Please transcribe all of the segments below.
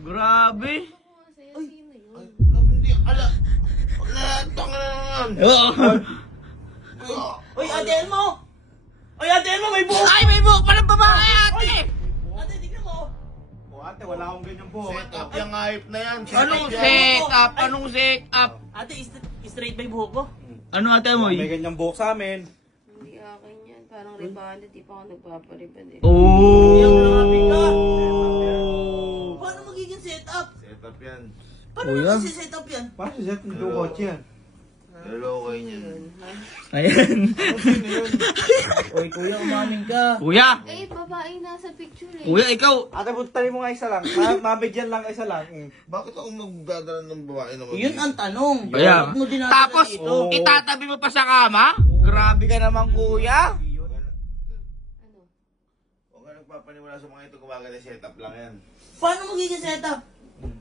Grabe. Hindi, ala. Tanga na naman. Uy, Ate Elmo! Uy, Ate Elmo, may buhok! Ay, may buhok pa ng babae, ate! Ate, tignan mo! Ate, wala akong ganyan buhok. Set up yung hype na yan. Anong set up? Anong set up? Ate, straight ba yung buhok ko? Ano ate mo? May ganyang buhok sa amin. Hindi akin yan. Parang ribanda. Di pa ako nagpapariban eh. Paano magiging setup? Set up yan. Paano Kuya? magiging setup yan? Paano si Zet yung kotse yan? Hello kayo niyan. Ayan. Uy, kuya, umamin ka. Kuya! Eh, babae nasa picture eh. Kuya, ikaw! Ate, puntahin mo nga isa lang. Mabigyan lang isa lang. Bakit ako magdadala ng babae naman? Yun ang tanong. Kaya, Bakit mo dinadala tapos, dito? itatabi mo pa sa kama? Grabe ka naman, kuya. Ano? Huwag ka nagpapaniwala sa mga ito, gumagana setup lang yan. Paano magiging setup?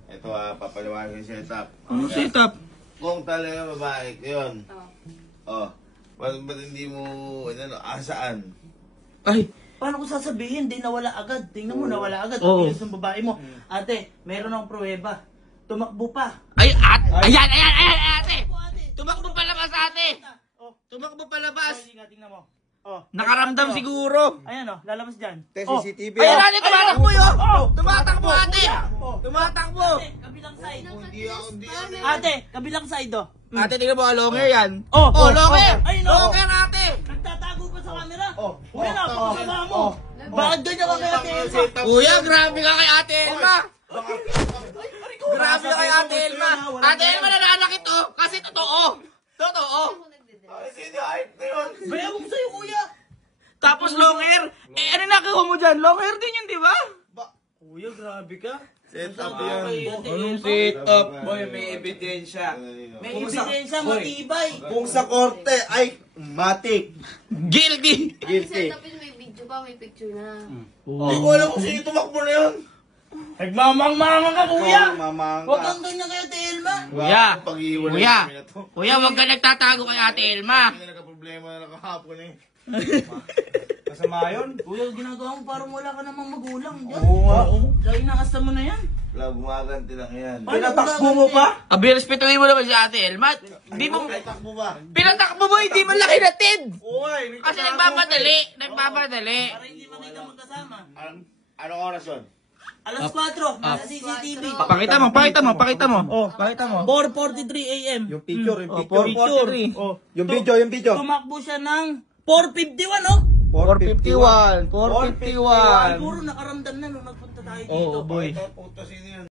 Ito papaliwanag yung setup. Ano set up? Kung talaga babae, yun. Oh. Ba't hindi mo, asaan? Ay, Paano ko sasabihin? Di nawala agad. Tingnan mo, nawala agad. Oo. Ang bilis ng babae mo. Ate, meron akong pruweba. Tumakbo pa. ay, ayan, ate! Tumakbo palabas, ate! Tumakbo palabas! Tingnan mo. Oh. Nakaramdam siguro. Ayan o, lalabas dyan. CCTV. Ayan, ate, tumatakbo yun! Tumatakbo, ate! Tumatakbo! Ate, kabilang side. Hindi. Ate, kabilang side o. Ate, tingnan mo, longer yan. Oh, Longer! Ay, no. Longer, ate! Nagtatago pa sa camera. Oh. Kuya, napakasama mo. Bakit ganyan ka kay Ate Elma? Kuya, grabe ka kay Ate Elma! Grabe ka kay Ate Elma! Ate Elma, nananakit to! Kasi totoo! Totoo! Sino hype na yun? Bayaw ko sa'yo, kuya. Tapos long hair! Eh, ano nakuha mo dyan? Long hair din yun, di ba? Kuya, grabe ka. Setup yan. Anong set up? Boy, may ebidensya. May ebidensya, matibay. Kung sa korte ay matik. Guilty! Ang setupin may video pa, may picture na. Hindi ko alam kung sino tumakbo na yun. Nagmamang-mangang ka, kuya. Mamang Huwag kang ganyan kay Ate Elma. Kuya! Pag-iiwalay Kuya! kami na to. Kuya, huwag ka nagtatago kay Ate Elma! Hindi na nagka-problema na nakahapon eh. Kasama yun. Kuya, ginagawa mo parang wala ka namang magulang. Diyan. Oo nga. Dahil nakasta mo na yan. Wala, gumaganti lang yan. Pinatakbo mo pa? Abi, respetuhin mo naman si Ate Elma. Hindi mo... Ay, takbo ba? Pinatakbo mo, hindi mo laki natin! Oo nga. Kasi nagpapadali! Nagpapadali! Para hindi makita magkasama. Anong oras yun? Alas 4, nasa CCTV. Pakita mo, pakita mo, pakita mo. Oh, pakita mo. 4:43 AM. Yung picture, yung Oh, picture. 443. Oh. Yung video, yung video. Tumakbo siya ng 4:51, oh. 451. 451. Puro nakaramdam na nung nagpunta tayo dito. Oh, boy. Puta, sino yun?